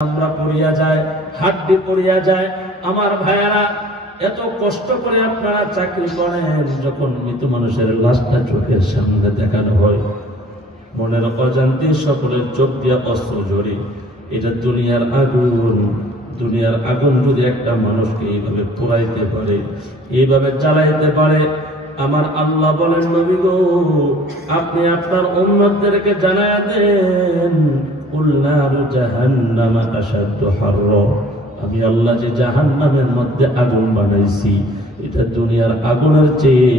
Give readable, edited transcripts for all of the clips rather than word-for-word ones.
আমরা পড়িয়া যায়, হাড্ডি পড়িয়া যায়। আমার ভাইয়ারা, এত কষ্ট করে আপনারা চাকরি করেন, যখন মৃত মানুষের লাশটা চোখের সামনে দেখানো হয়, মনের অজান্তে সকলের চোখ দিয়া অস্ত্র ঝরি। এটা দুনিয়ার আগুন। দুনিয়ার আগুন যদি একটা মানুষকে এইভাবে পোড়াইতে পারে, এইভাবে জ্বালাইতে পারে, আমার আল্লাহ বলেন, নবী গো, আপনি আপনার উম্মতদেরকে জানায়া দেন, কুল নারু জাহান্নামা আশাদ্দু হাররা। আমি আল্লাহ যে জাহান্নামের মধ্যে আগুন বানাইছি, এটা দুনিয়ার আগুনের চেয়ে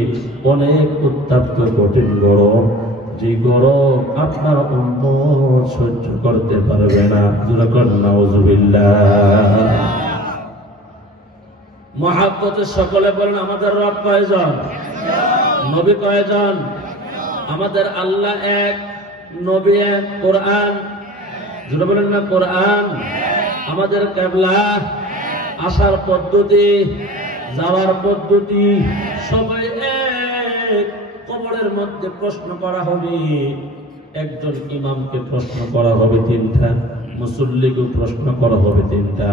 অনেক উত্তপ্ত কঠিন গরম। যে গরম আপনার উম্মত সহ্য করতে পারবে না। যখন নাউজুবিল্লাহ। মহাব্বতের সকলে বলেন, আমাদের রব কয়জন? নবী কয়জন? আমাদের আল্লাহ এক, নবী এক, কোরআন। যেটা বলেন না, কোরআন। আমাদের কিবলা, আসার পদ্ধতি, যাওয়ার পদ্ধতি সবাই এক। কবরের মধ্যে প্রশ্ন করা হবে, একজন ইমামকে প্রশ্ন করা হবে তিনটা, মুসল্লিকে প্রশ্ন করা হবে তিনটা।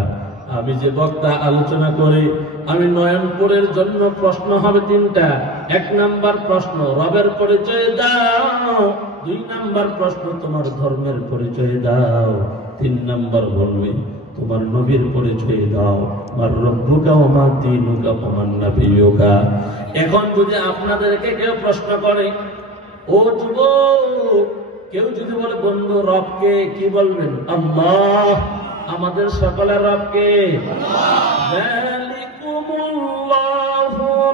আমি যে বক্তা আলোচনা করি, আমি নয়নপুরের জন্য প্রশ্ন হবে তিনটা। 1 নাম্বার প্রশ্ন, রবের পরিচয় দাও। 2 নাম্বার প্রশ্ন, তোমার ধর্মের পরিচয় দাও। 3 নাম্বার বলবে, তোমার নবীর পরিচয় দাও। আর রব্বুকা ওয়া মা দীনুকা ওয়া মান নাবিয়ুকা। এখন যদি আপনাদেরকে কেউ প্রশ্ন করে, ও যুবক, কেউ যদি বলে, বন্ধু রবকে, কি বলবেন? আল্লাহ। আমাদের সকলের রবকে যালিকুমুল্লাহু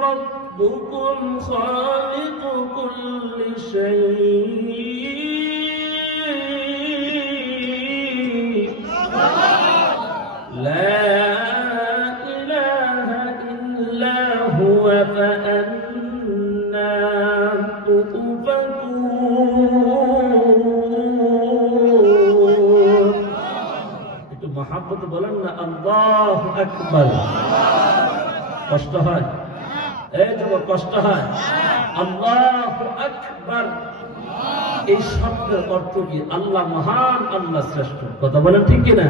রাব্বুকুম খালিকু কুল্লি শাইইন লা ইলাহা ইল্লা হুয়া ফাআন্না তুফাকুন। মহাব্বত বলেন না, আল্লাহু আকবার। কষ্ট হয়? এই যুবক, কষ্ট হয়? আল্লাহু আকবার এই শব্দের অর্থ কি? আল্লাহ মহান, আল্লাহ শ্রেষ্ঠ। কথা বলেন ঠিক কিনা?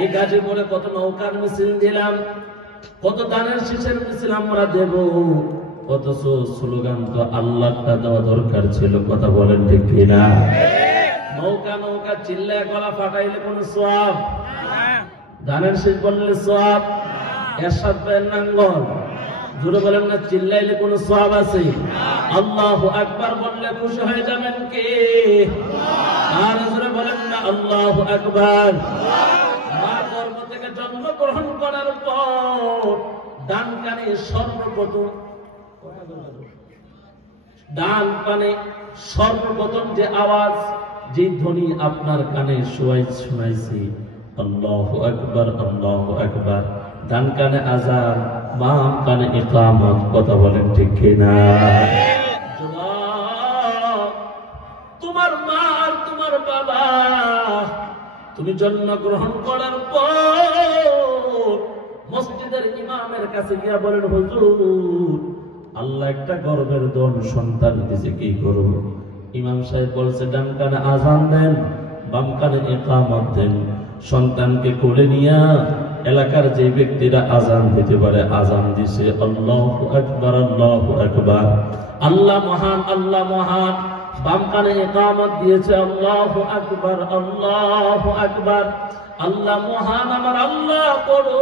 এই কাজে বলে কত নৌকার মিছিল দিলাম, কত দানের শীষের মিছিল আমরা দেব, অথচ স্লোগান তো আল্লাহটা দেওয়া দরকার ছিল। কথা বলেন ঠিক কিনা? নৌকা নৌকা চিল্লায় গলা ফাটাইলে কোন সওয়াব? দানের শীষ বললে সওয়াব? এরশাদ ভাইয়ের নাঙ্গল জুড়ে বলেন না, চিল্লাইলে কোন সওয়াব আছে? আল্লাহু আকবার বললে খুশি হয়ে যাবেন কে? আর জুড়ে বলেন না, আল্লাহু আকবার। মা গর্ভ থেকে জন্মগ্রহণ করার পর ডান কানে সর্বপ্রথম যে আওয়াজ, যে ধ্বনি আপনার কানে শোনাইছি, আল্লাহু আকবার, আল্লাহু আকবার। ডান কানে আযান, বাম কানে ইকামত। কথা বলেন ঠিক কিনা? তোমার মা আর তোমার বাবা, তুমি জন্মগ্রহণ করার পর মসজিদের ইমামের কাছে গিয়া বলেন, হুজুর, আল্লাহ একটা গর্ভের ধন সন্তান দিয়েছে, কি করব? ইমাম সাহেব বলছে, ডান কানে আযান দেন, বাম কানে ইকামত দেন। সন্তানকে কোলে নিয়া এলাকার যে ব্যক্তিরা আযান দিতে পারে আযান দিছে, আল্লাহু আকবার, আল্লাহু আকবার। আল্লাহ মহান, আল্লাহ মহান। বাম কানে ইকামত দিয়েছে, আল্লাহু আকবার, আল্লাহু আকবার। আল্লাহ মহান, আমার আল্লাহ পড়ো।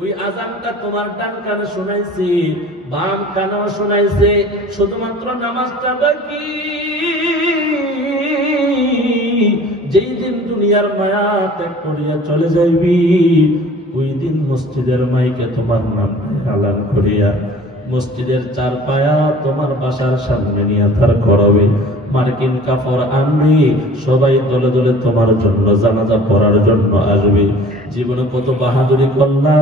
ওই আযানটা তোমার ডান কানে শোনাইছে, বাম কানেও শোনাইছে, শুধুমাত্র নামাজটা বাকি। যেই দিন দুনিয়ার মায়া ত্যাগ করিয়া চলে যাইবি, ওই দিন মসজিদের মাইকে তোমার নাম এলান করিয়া মসজিদের 4 পায়া তোমার বাসার সামনে নিয়ে তার করাবে। মার্কিন কাপড় আনবি, সবাই দলে দলে তোমার জন্য জানাজা পড়ার জন্য আসবে। জীবনে কত বাহাদুরি করলা,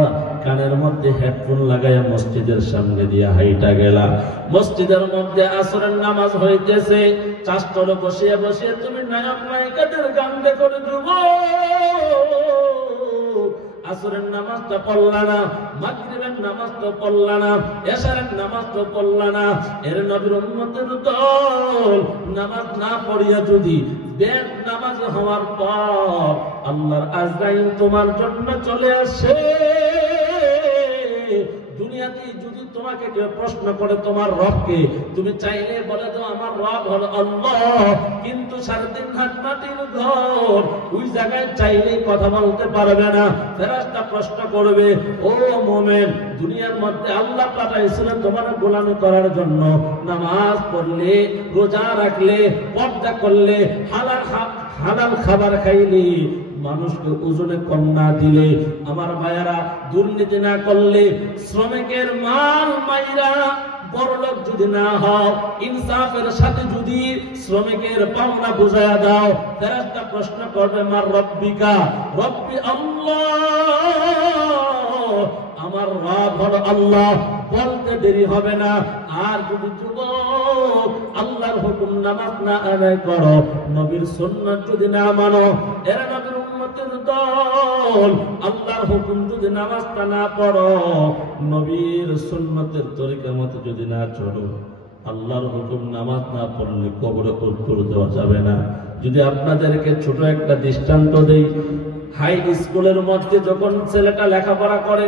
কানের মধ্যে হেডফোন লাগাইয়া মসজিদের সামনে দিয়া হাইটা গেলা। মসজিদের মধ্যে আসরের নামাজ হইতেছে, চাষতলে বসিয়ে বসিয়ে তুমি নায়ক নায়িকাদের গান দেখো। আসরের নামাজ তো পড়লা না, মাগরিবের নামাজ তো পড়লা না, এশারের নামাজ তো পড়লা না। এর নবীর উম্মতের দল নামাজ না পড়িয়া যদি বেদ নামাজ হওয়ার পর আল্লাহর আজরাইল তোমার জন্য চলে আসে। দুনিয়াতে যদি তোমাকে কেউ প্রশ্ন করে তোমার রবকে, তুমি চাইলে বলে দাও আমার রব হলো আল্লাহ, কিন্তু 3.5 হাত মাটির ঘর, ওই জায়গায় চাইলেই কথা বলতে পারবে না। ফেরেশতা প্রশ্ন করবে, ও মুমিন, দুনিয়ার মধ্যে আল্লাহ পাঠাইছিলেন তোমার গোলামি করার জন্য, নামাজ পড়লে, রোজা রাখলে, পর্দা করলে, হালাল খাবার খাইলে, মানুষকে ওজনে কম না দিলে, আমার ভাইয়ারা দুর্নীতি না করলে, শ্রমিকের মাল মাইরা বড়লোক যদি না হও, ইনসাফের সাথে যদি শ্রমিকের পাওনা বুঝায়া দাও, ফেরেশতা প্রশ্ন করবে মার রব্বিকা, রব্বি আল্লাহ, আমার রব হলো আল্লাহ, বলতে দেরি হবে না। আর যদি যুবক আল্লাহর হুকুম নামাজ না আদায় করো, নবীর সুন্নাত যদি না মানো, এরা নবীর উম্মতের দল, আল্লাহর হুকুম যদি নামাজটা না পড়ো, নবীর সুন্নাতের তরিকা মতো যদি না চলো, আল্লাহর হুকুম নামাজ না পড়লে কবরে উত্তর দেওয়া যাবে না। যদি আপনাদেরকে ছোট একটা দৃষ্টান্ত দেই, হাই স্কুলের মধ্যে যখন ছেলেটা লেখাপড়া করে,